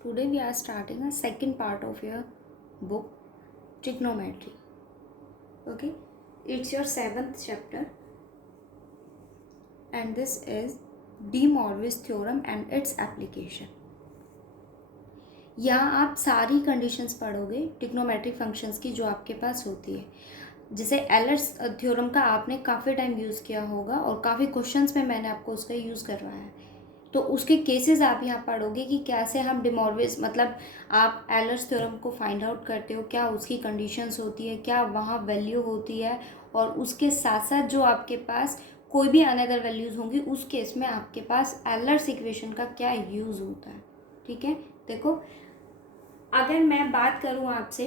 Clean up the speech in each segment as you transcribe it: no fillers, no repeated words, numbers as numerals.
Today we are starting a second part of your book, Trigonometry. Okay, it's your 7th chapter, and this is De Morvis theorem and its application. यहाँ आप सारी conditions पढ़ोगे trigonometric functions की जो आपके पास होती है, जैसे एलर्स थ्योरम का आपने काफ़ी टाइम यूज़ किया होगा और काफ़ी क्वेश्चंस में मैंने आपको उसका यूज़ करवाया है। तो उसके केसेस आप यहाँ पढ़ोगे कि कैसे हम डे मॉर्विस मतलब आप एलर्स थ्योरम को फाइंड आउट करते हो, क्या उसकी कंडीशंस होती है, क्या वहाँ वैल्यू होती है, और उसके साथ साथ जो आपके पास कोई भी अनदर वैल्यूज़ होंगी उस केस में आपके पास एलर्स इक्वेशन का क्या यूज़ होता है। ठीक है, देखो अगर मैं बात करूँ आपसे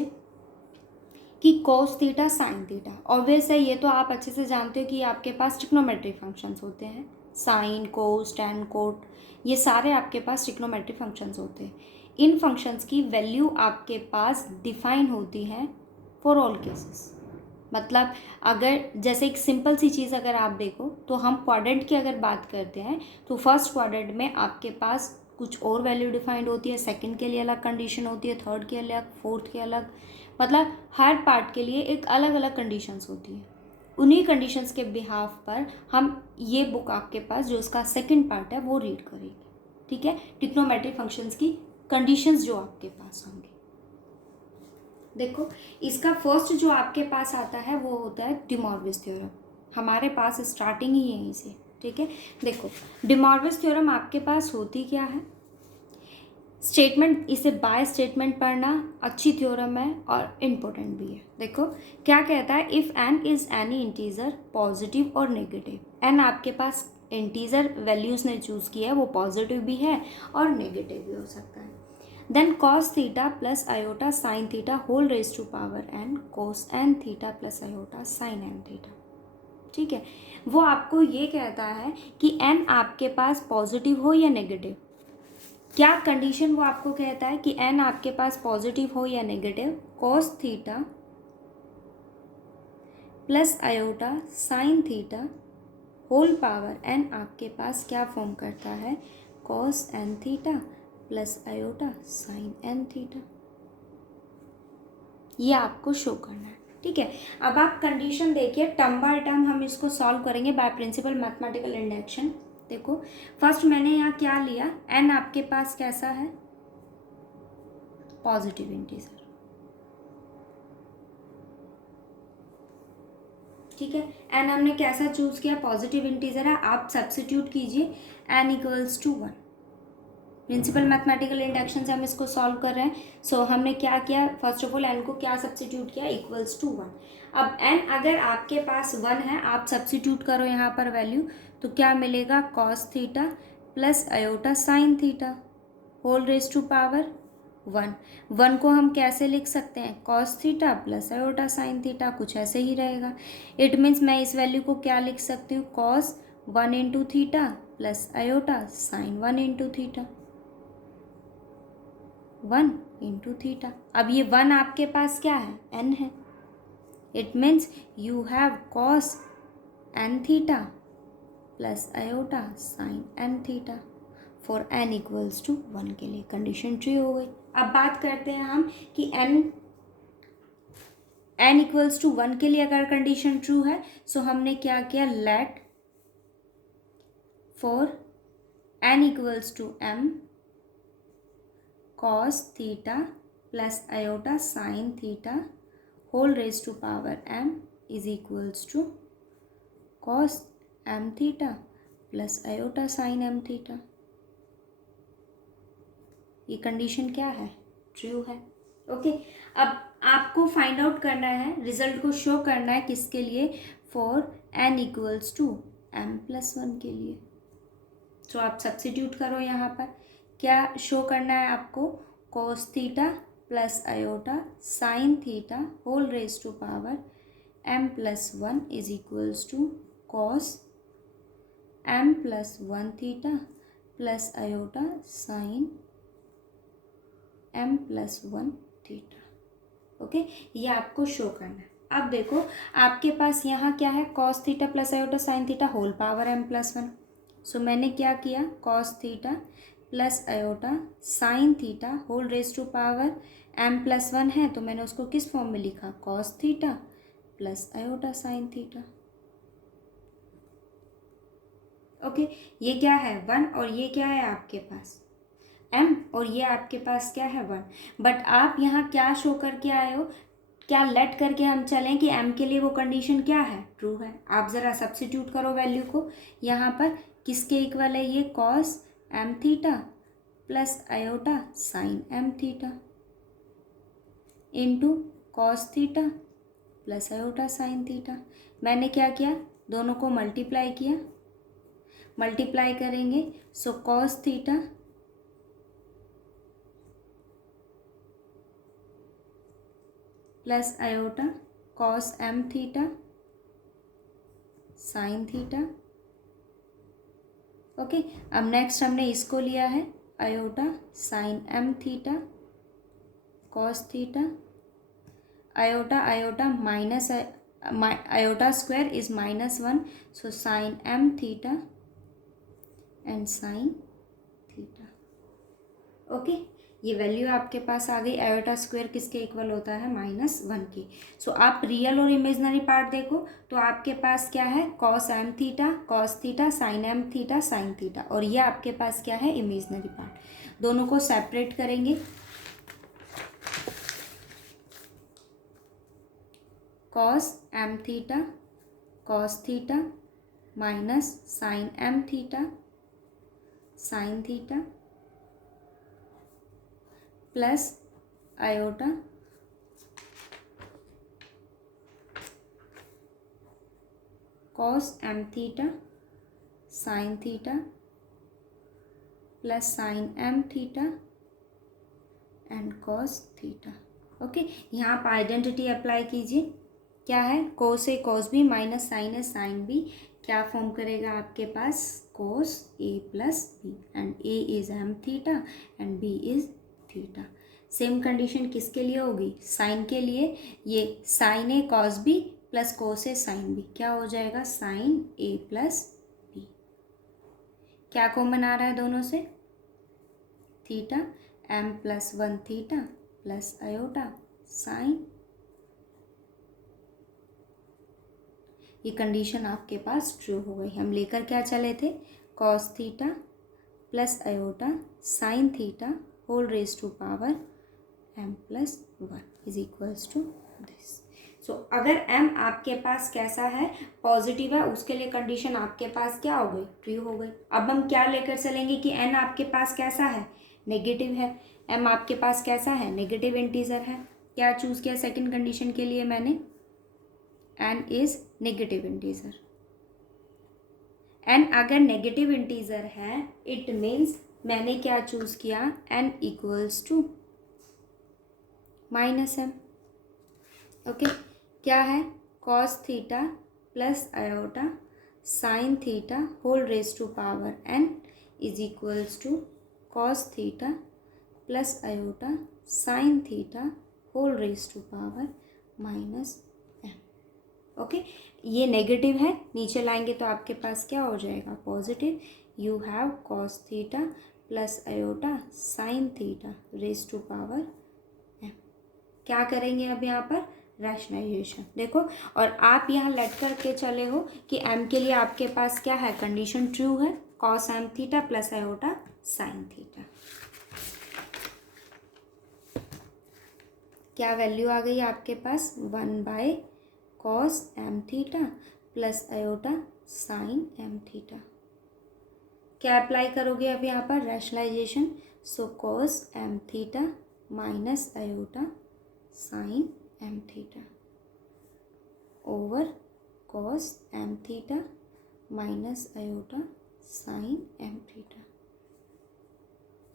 कि cos theta sine theta, obvious है ये तो आप अच्छे से जानते हो कि आपके पास ट्रिग्नोमेट्रिक फंक्शंस होते हैं, साइन कोस टैन कोट, ये सारे आपके पास ट्रिग्नोमेट्रिक फंक्शंस होते हैं। इन फंक्शंस की वैल्यू आपके पास डिफाइन होती है फॉर ऑल केसेस। मतलब अगर जैसे एक सिंपल सी चीज़ अगर आप देखो तो हम क्वाड्रेंट की अगर बात करते हैं तो फर्स्ट क्वाड्रेंट में आपके पास कुछ और वैल्यू डिफाइंड होती है, सेकंड के लिए अलग कंडीशन होती है, थर्ड के अलग, फोर्थ के अलग, मतलब हर पार्ट के लिए एक अलग अलग कंडीशंस होती है। उन्हीं कंडीशंस के बिहाफ पर हम ये बुक आपके पास जो इसका सेकंड पार्ट है वो रीड करेंगे। ठीक है, ट्रिग्नोमेट्रिक फंक्शंस की कंडीशंस जो आपके पास होंगे। देखो इसका फर्स्ट जो आपके पास आता है वो होता है डे मॉर्विस थ्योरम। हमारे पास स्टार्टिंग ही यहीं से। ठीक है, देखो डे मॉर्विस थ्योरम आपके पास होती क्या है, स्टेटमेंट, इसे बाय स्टेटमेंट पढ़ना अच्छी थ्योरम है और इम्पोर्टेंट भी है। देखो क्या कहता है, if n is any integer positive और नेगेटिव, एन आपके पास इंटीजर वैल्यूज़ ने चूज़ किया है, वो पॉजिटिव भी है और नेगेटिव भी हो सकता है, then cos theta plus iota sine theta whole raise to power n cos n theta plus iota sine n theta. ठीक है, वो आपको ये कहता है कि एन आपके पास पॉजिटिव हो या नेगेटिव, क्या कंडीशन वो आपको कहता है कि एन आपके पास पॉजिटिव हो या negative, cos theta plus iota sine theta whole power n आपके पास क्या फॉर्म करता है, cos n theta plus iota sine n theta. ये आपको शो करना है। ठीक है, अब आप कंडीशन देखिए, टर्म बाय टर्म हम इसको सॉल्व करेंगे बाय प्रिंसिपल मैथमेटिकल इंडक्शन। देखो फर्स्ट मैंने यहाँ क्या लिया, एन आपके पास कैसा है, पॉजिटिव इंटीजर। ठीक है, एन हमने कैसा चूज किया, पॉजिटिव इंटीजर है, आप सब्स्टिट्यूट कीजिए n equals to 1। Principal mathematical induction से हम इसको सॉल्व कर रहे हैं। सो हमने क्या किया, फर्स्ट ऑफ ऑल एन को क्या सब्स्टिट्यूट किया, इक्वल्स टू 1। अब एन अगर आपके पास 1 है, आप सब्स्टिट्यूट करो यहाँ पर वैल्यू, तो क्या मिलेगा, cos theta plus iota sine theta whole raise to power 1। 1 को हम कैसे लिख सकते हैं, cos theta plus iota sine theta, कुछ ऐसे ही रहेगा। इट मीन्स मैं इस वैल्यू को क्या लिख सकती हूँ, cos 1 into theta plus iota sine 1 into theta, 1 into theta. अब ये 1 आपके पास क्या है, n है। It means you have cos n theta plus iota sine n theta for n equals to 1 के लिए कंडीशन ट्रू हो गई। अब बात करते हैं हम कि n इक्वल्स टू 1 के लिए अगर कंडीशन ट्रू है, सो हमने क्या किया, let for n equals to m cos theta plus iota sine theta whole raise to power m is equals to cos m theta plus iota sine m theta. ये condition क्या है, true है। Okay, अब आपको find out करना है, result को show करना है किसके लिए, for n equals to m plus 1 के लिए। तो आप सब्स्टिट्यूट करो यहाँ पर, क्या शो करना है आपको, cos theta plus iota sine theta whole raise to power m plus 1 is equals to cos m plus 1 theta plus iota sine m plus 1 theta. Okay, ये आपको शो करना है। अब देखो आपके पास यहाँ क्या है, cos theta plus iota sine theta whole power m plus 1। So मैंने क्या किया, cos theta plus iota sine theta whole raise to power m+1 है तो मैंने उसको किस फॉर्म में लिखा, cos theta plus iota sine theta. Okay, ये क्या है 1 और ये क्या है आपके पास m और ये आपके पास क्या है 1। बट आप यहाँ क्या शो करके आए हो, क्या लेट करके हम चलें कि m के लिए वो कंडीशन क्या है, ट्रू है। आप ज़रा सब्स्टिट्यूट करो वैल्यू को यहाँ पर, किसके इक्वल है ये, cos m theta plus iota sine m theta into cos theta plus iota sine theta. मैंने क्या किया, दोनों को मल्टीप्लाई किया, मल्टीप्लाई करेंगे सो cos theta plus iota cos m theta sine theta. Okay, अब नेक्स्ट हमने इसको लिया है iota sine m theta cos theta, iota iota minus iota square is -1 so sine m theta and sign theta. Okay, ये value आपके पास आ गई। Iota square किसके equal होता है, -1 के। सो आप रियल और इमेजनरी पार्ट देखो तो आपके पास क्या है, cos theta sine m theta sine theta, और ये आपके पास क्या है, इमेजनरी पार्ट। दोनों को सेपरेट करेंगे, cos theta minus sine m theta sine theta plus iota cos m theta sine theta plus sine m theta and cos theta. Okay, यहाँ आप आइडेंटिटी अप्लाई कीजिए, क्या है, cos A cos B minus sine A sine B, क्या form करेगा आपके पास, cos A plus B and A is m theta and b is theta. Same condition किसके लिए होगी, साइन के लिए, ये साइन ए कॉस बी प्लस कोस ए साइन बी, क्या हो जाएगा, साइन ए प्लस बी। क्या कॉमन आ रहा है दोनों से, theta m+1 theta plus iota sign. ये कंडीशन आपके पास ट्रू हो गई। हम लेकर क्या चले थे, cos theta plus iota sine theta whole raise to power m+1 is equals to this. So अगर m आपके पास कैसा है, पॉजिटिव है, उसके लिए कंडीशन आपके पास क्या हो गई, ट्रू हो गई। अब हम क्या लेकर चलेंगे कि n आपके पास कैसा है, नेगेटिव है। m आपके पास कैसा है, नेगेटिव इंटीजर है। क्या चूज़ किया सेकंड कंडीशन के लिए मैंने, n is negative integer. n अगर नेगेटिव इंटीजर है इट मीन्स मैंने क्या चूज़ किया, n equals to -m। Okay, क्या है, cos theta plus iota sine theta whole raise to power n is equals to cos theta plus iota sine theta whole raise to power -m। Okay, ये negative है, नीचे लाएंगे तो आपके पास क्या हो जाएगा, positive. You have cos theta plus iota sine theta raise to power m। क्या करेंगे अब यहाँ पर, रैशनलाइजेशन देखो, और आप यहाँ लट करके चले हो कि m के लिए आपके पास क्या है, कंडीशन ट्रू है, cos m theta plus iota sine theta. क्या वैल्यू आ गई आपके पास, 1 cos m theta plus iota sine m theta. क्या अप्लाई करोगे अब यहाँ पर, rationalisation, so cos m theta minus iota sine m theta over cos m theta minus iota sine m theta.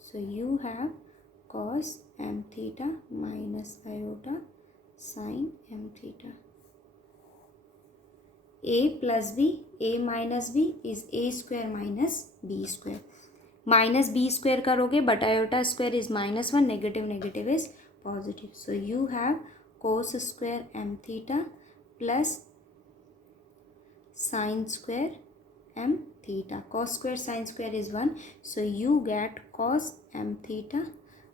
So you have cos m theta minus iota sin m theta. a plus b, a minus b is a square minus b square. Minus b square करोगे but iota square is -1, negative negative is positive. So you have cos square m theta plus sin square m theta. Cos square sin square is 1. So you get cos m theta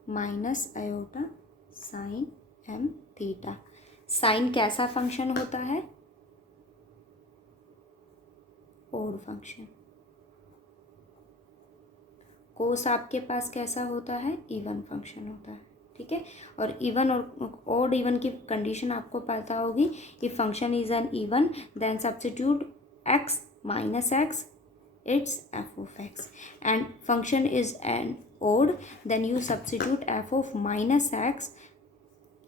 minus iota sin m theta. sin कैसा function होता है? Odd function. कोस आपके पास कैसा होता है? Even function होता है. ठीक है. और इवन और ओड इवन की कंडीशन आपको पता होगी. If function is an even then substitute x minus x, it's f of x. And function is an odd, then you substitute f of minus x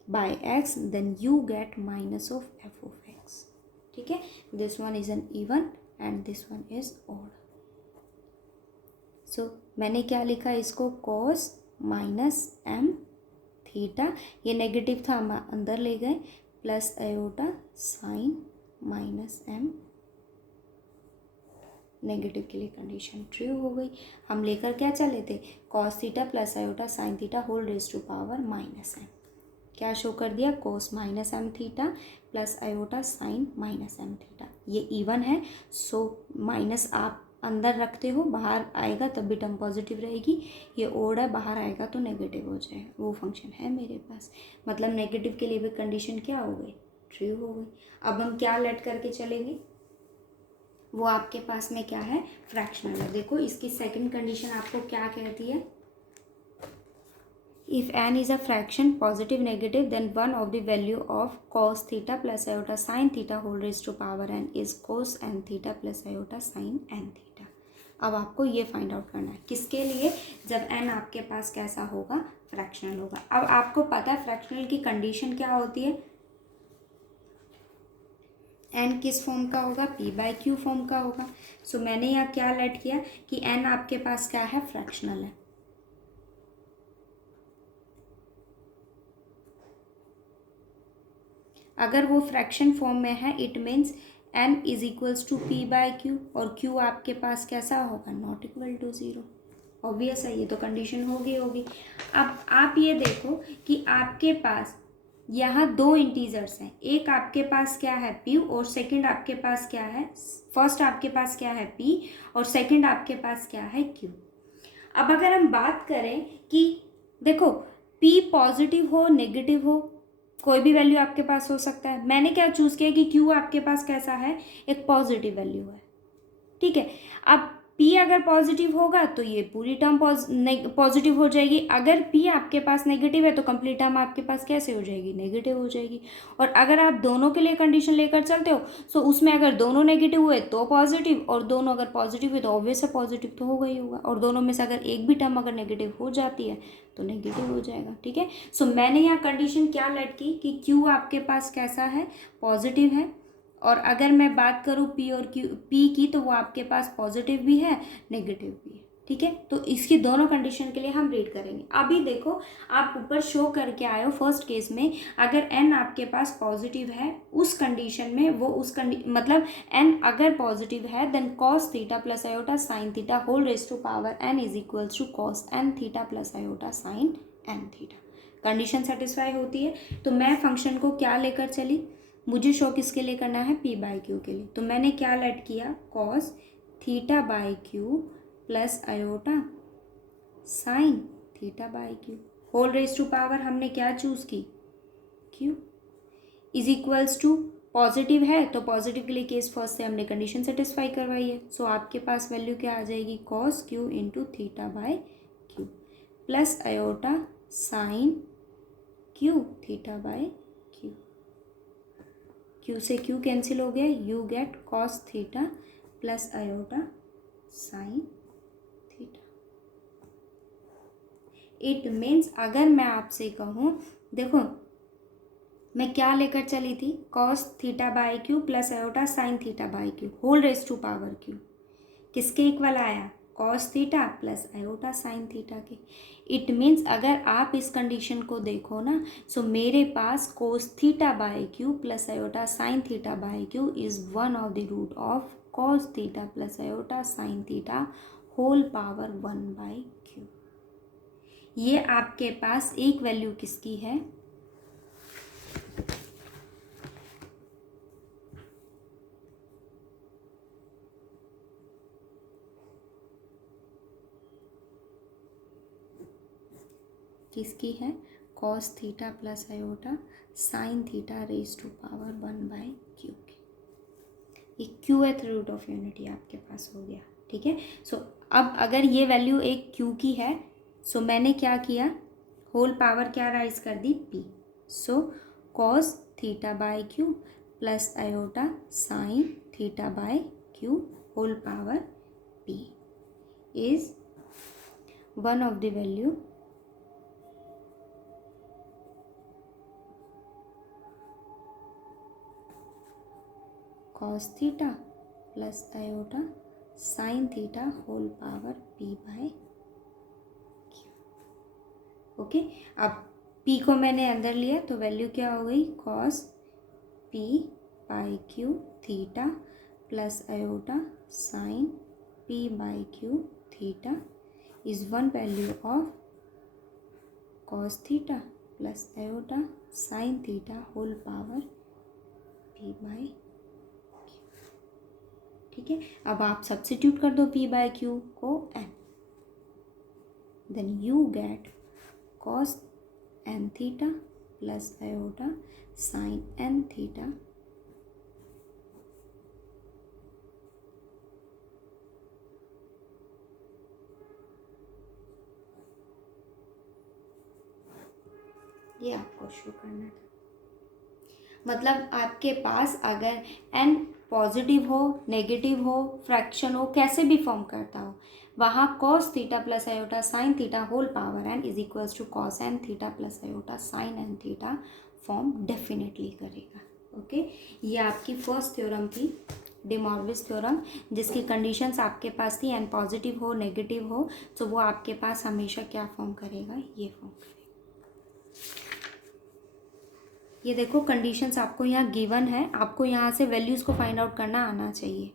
by x, then you get minus of f of x. ठीक है. This one is an even and this one is odd. So मैंने क्या लिखा इसको? cos minus m theta. ये negative था, हम अंदर ले गए. Plus iota sine minus m. Negative के लिए कंडीशन ट्रू हो गई. हम लेकर क्या चले थे? cos theta plus iota sine theta whole raise to power minus m. क्या शो कर दिया? cos minus m theta plus iota sine minus m theta. ये इवन है, सो माइनस आप अंदर रखते हो, बाहर आएगा तब भी टर्म पॉजिटिव रहेगी. ये ओड है, बाहर आएगा तो नेगेटिव हो जाए. वो फंक्शन है मेरे पास. मतलब नेगेटिव के लिए भी कंडीशन क्या हो गई? ट्रू हो गई. अब हम क्या लेट करके चलेंगे? वो आपके पास में क्या है? फ्रैक्शनल है. देखो इसकी सेकंड कंडीशन आपको क्या कहती है? If n is a fraction positive negative then one of the value of cos theta plus iota sine theta whole raise to power n is cos n theta plus iota sine n theta. अब आपको ये find out करना है. किसके लिए? जब n आपके पास कैसा होगा? फ्रैक्शनल होगा. अब आपको पता है फ्रैक्शनल की कंडीशन क्या होती है? n किस फॉर्म का होगा? p/q फॉर्म का होगा. सो मैंने यहाँ क्या लेट किया कि n आपके पास क्या है? फ्रैक्शनल है. अगर वो फ्रैक्शन फॉर्म में है it means n is equals to p/q और q आपके पास कैसा होगा? Not equal to 0. ऑब्वियस है, ये तो कंडीशन होगी. अब आप ये देखो कि आपके पास यहाँ दो इंटीजर्स हैं. एक आपके पास क्या है? p और सेकंड आपके पास क्या है? फर्स्ट आपके पास क्या है? p और सेकंड आपके पास क्या है? q. अब अगर हम बात करें कि देखो p पॉजिटिव हो नेगेटिव हो, कोई भी वैल्यू आपके पास हो सकता है. मैंने क्या चूज़ किया कि q आपके पास कैसा है? एक पॉजिटिव वैल्यू है. ठीक है. अब p अगर पॉजिटिव होगा तो ये पूरी टर्म पॉजिटिव हो जाएगी. अगर p आपके पास नेगेटिव है तो कंप्लीट टर्म आपके पास कैसे हो जाएगी? नेगेटिव हो जाएगी. और अगर आप दोनों के लिए कंडीशन लेकर चलते हो तो उसमें अगर दोनों नेगेटिव हुए तो पॉजिटिव, और दोनों अगर पॉजिटिव हुए तो ऑब्वियस है पॉजिटिव तो होगा ही होगा. और दोनों में से अगर एक भी टर्म अगर नेगेटिव हो जाती है तो नेगेटिव हो जाएगा. ठीक है. सो मैंने यहाँ कंडीशन क्या लेट की कि q आपके पास कैसा है? पॉजिटिव है. और अगर मैं बात करूँ p और q p की तो वो आपके पास पॉजिटिव भी है नेगेटिव भी है. ठीक है. तो इसकी दोनों कंडीशन के लिए हम रीड करेंगे. अभी देखो आप ऊपर शो करके आए हो फर्स्ट केस में अगर n आपके पास पॉजिटिव है उस कंडीशन में वो मतलब n अगर पॉजिटिव है then cos theta plus iota sine theta whole raise to power n is equals to cos n theta plus iota sine n theta. Condition satisfy होती है. तो मैं फंक्शन को क्या लेकर चली? मुझे शो किसके लिए करना है? p/q के लिए. तो मैंने क्या लेट किया? cos theta by q plus iota sine theta by q whole raise to power हमने क्या चूज़ की? q is equals to positive है तो पॉजिटिव के लिए केस फर्स्ट से हमने कंडीशन सेटिस्फाई करवाई है. सो आपके पास वैल्यू क्या आ जाएगी? cos q into theta by q plus iota sign q theta by q से q कैंसिल हो गया. You get cos theta plus iota sine theta. It means अगर मैं आपसे कहूँ, देखो मैं क्या लेकर चली थी? cos theta by q plus iota sine theta by q whole raise to power q. किसके इक्वल आया? cos theta plus iota sine theta के. इट मीन्स अगर आप इस कंडीशन को देखो ना, सो मेरे पास cos theta by q plus iota sine theta by q is one of the root of cos theta plus iota sine theta whole power 1/q. ये आपके पास एक वैल्यू किसकी है? किसकी है, cos theta plus iota sine theta raise to power 1/q की। ये qth root of unity आपके पास हो गया। ठीक है, सो अब अगर ये वैल्यू एक q की है, सो मैंने क्या किया, होल पावर क्या राइज कर दी, p। So cos theta by q plus iota sine theta by q whole power p is one of the value cos theta plus iota sine theta whole power p bye q। Okay, अब p को मैंने अंदर लिया तो value क्या हो गई, cos p bye q theta plus iota sine p bye q theta is one value of cos theta plus iota sine theta whole power p by. ठीक है, अब आप सब्स्टिट्यूट कर दो p बाय q को n, then you get cos n theta plus iota sine n theta ये आपको show करना था। मतलब आपके पास अगर n पॉजिटिव हो, नेगेटिव हो, फ्रैक्शन हो, कैसे भी फॉर्म करता हो, वहाँ cos theta plus iota sine theta whole power n is equals to cos n theta plus iota sine n theta form definitely करेगा। ओके, ये आपकी फर्स्ट थ्योरम थी, डे मॉर्विस थ्योरम, जिसकी कंडीशंस आपके पास थी n पॉजिटिव हो, negative हो, तो वो आपके पास हमेशा क्या फॉर्म करेगा, ये फॉर्म करेगा। ये देखो कंडीशंस आपको यहाँ गिवन है, आपको यहाँ से वैल्यूज़ को फाइंड आउट करना आना चाहिए।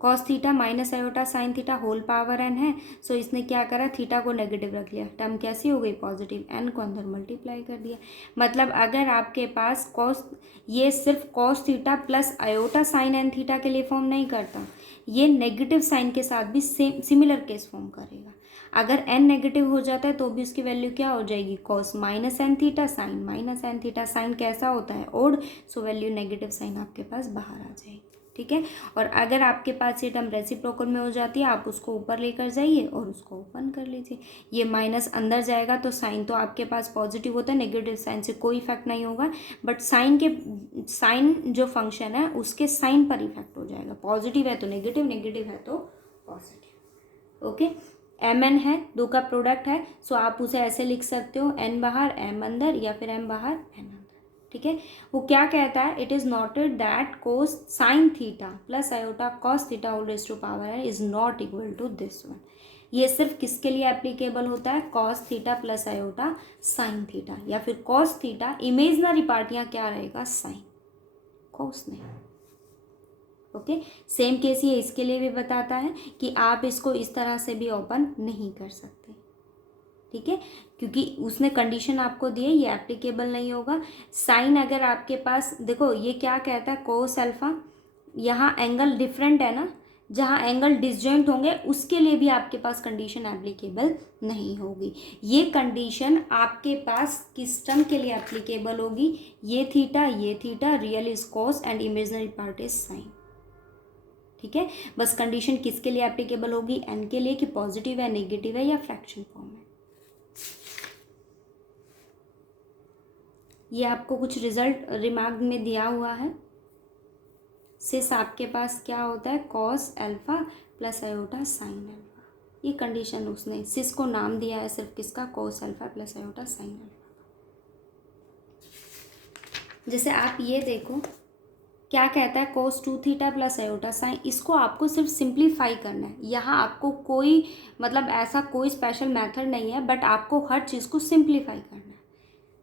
Cos theta minus iota sine theta whole power n है, सो इसने क्या करा, थीटा को नेगेटिव रख लिया, टर्म कैसी हो गई, पॉजिटिव, n को अंदर मल्टीप्लाई कर दिया। मतलब अगर आपके पास कॉस, ये सिर्फ cos theta plus iota sine n theta के लिए फॉर्म नहीं करता, ये नेगेटिव साइन के साथ भी सेम सिमिलर केस फॉर्म करेगा। अगर n नेगेटिव हो जाता है तो भी उसकी वैल्यू क्या हो जाएगी, cos minus n theta sine minus n theta, sine कैसा होता है, odd, so value negative sine आपके पास बाहर आ जाएगी। ठीक है, और अगर आपके पास ये टर्म रेसिप्रोकल में हो जाती है, आप उसको ऊपर लेकर जाइए और उसको ओपन कर लीजिए, ये माइनस अंदर जाएगा तो साइन तो आपके पास पॉजिटिव होता है, नेगेटिव साइन से कोई इफेक्ट नहीं होगा, बट साइन जो फंक्शन है उसके साइन पर इफेक्ट हो जाएगा, पॉजिटिव है तो नेगेटिव, नेगेटिव है तो पॉजिटिव। ओके, एम एन है, दो का प्रोडक्ट है, सो आप उसे ऐसे लिख सकते हो, एन बाहर एम अंदर या फिर एम बाहर एन अंदर। ठीक है, वो क्या कहता है, it is noted that cos sine theta plus iota cos theta whole raise to power n is not equal to this one. ये सिर्फ किसके लिए एप्लीकेबल होता है, cos theta plus iota sine theta, या फिर कॉस थीटा इमेजनरी पार्ट यहाँ क्या रहेगा, साइन, कॉस नहीं। ओके, सेम केस ये इसके लिए भी बताता है कि आप इसको इस तरह से भी ओपन नहीं कर सकते। ठीक है, क्योंकि उसने कंडीशन आपको दी है, ये एप्लीकेबल नहीं होगा। साइन अगर आपके पास, देखो ये क्या कहता है, कोस अल्फा, यहाँ एंगल डिफरेंट है ना, जहाँ एंगल डिसजॉइंट होंगे उसके लिए भी आपके पास कंडीशन एप्लीकेबल नहीं होगी। ये कंडीशन आपके पास किस टर्म के लिए एप्लीकेबल होगी, ये theta, real is cos and imaginary part is sine. ठीक है, बस कंडीशन किसके लिए एप्लीकेबल होगी, एन के लिए, कि पॉजिटिव है, नेगेटिव है या फ्रैक्शन फॉर्म है। ये आपको कुछ रिजल्ट रिमार्क में दिया हुआ है। सिस आपके पास क्या होता है, cos alpha plus iota sine alpha, ये कंडीशन उसने सिस को नाम दिया है सिर्फ किसका, cos alpha plus iota sine alpha. जैसे आप ये देखो क्या कहता है, कोस 2 थीटा प्लस आयोटा साइन, इसको आपको सिर्फ सिंप्लीफाई करना है। यहाँ आपको कोई मतलब ऐसा कोई स्पेशल मेथड नहीं है, बट आपको हर चीज़ को सिंप्लीफाई करना है,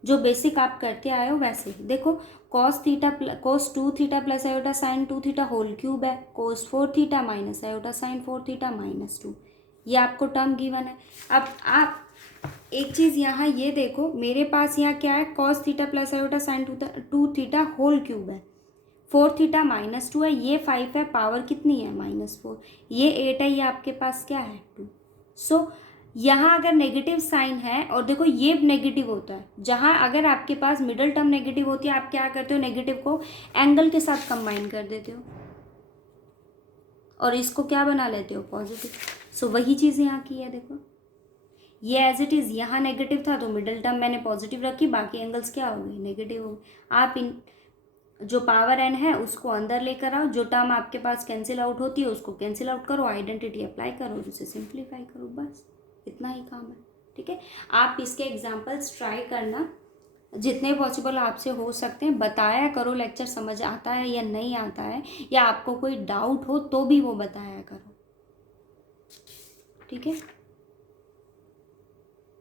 जो बेसिक आप करते आए हो वैसे ही। देखो cos 2 theta plus iota sine 2 theta whole cube है, cos 4 theta minus iota sine 4 theta minus 2, ये आपको टर्म गिवन है। अब आप एक चीज़ यहाँ ये देखो, मेरे पास यहाँ क्या है, cos theta plus iota sine 2 theta whole cube है, 4 थीटा माइनस 2 है, ये 5 है, पावर कितनी है, -4, ये 8 है, ये आपके पास क्या है 2। सो यहाँ अगर नेगेटिव साइन है और देखो ये नेगेटिव होता है, जहाँ अगर आपके पास मिडल टर्म नेगेटिव होती है आप क्या करते हो, नेगेटिव को एंगल के साथ कंबाइन कर देते हो और इसको क्या बना लेते हो, पॉजिटिव। सो वही चीज़ यहाँ की है। देखो ये एज इट इज़ यहाँ नेगेटिव था तो मिडल टर्म मैंने पॉजिटिव रखी, बाकी एंगल्स क्या हो गए, नेगेटिव हो गए। आप इन जो पावर एन है उसको अंदर लेकर आओ, जो टर्म आपके पास कैंसिल आउट होती है उसको कैंसिल आउट करो, आइडेंटिटी अप्लाई करो और उसे सिंप्लीफाई करो, बस इतना ही काम है। ठीक है, आप इसके एग्जाम्पल्स ट्राई करना जितने पॉसिबल आपसे हो सकते हैं, बताया करो लेक्चर समझ आता है या नहीं आता है, या आपको कोई डाउट हो तो भी वो बताया करो। ठीक है।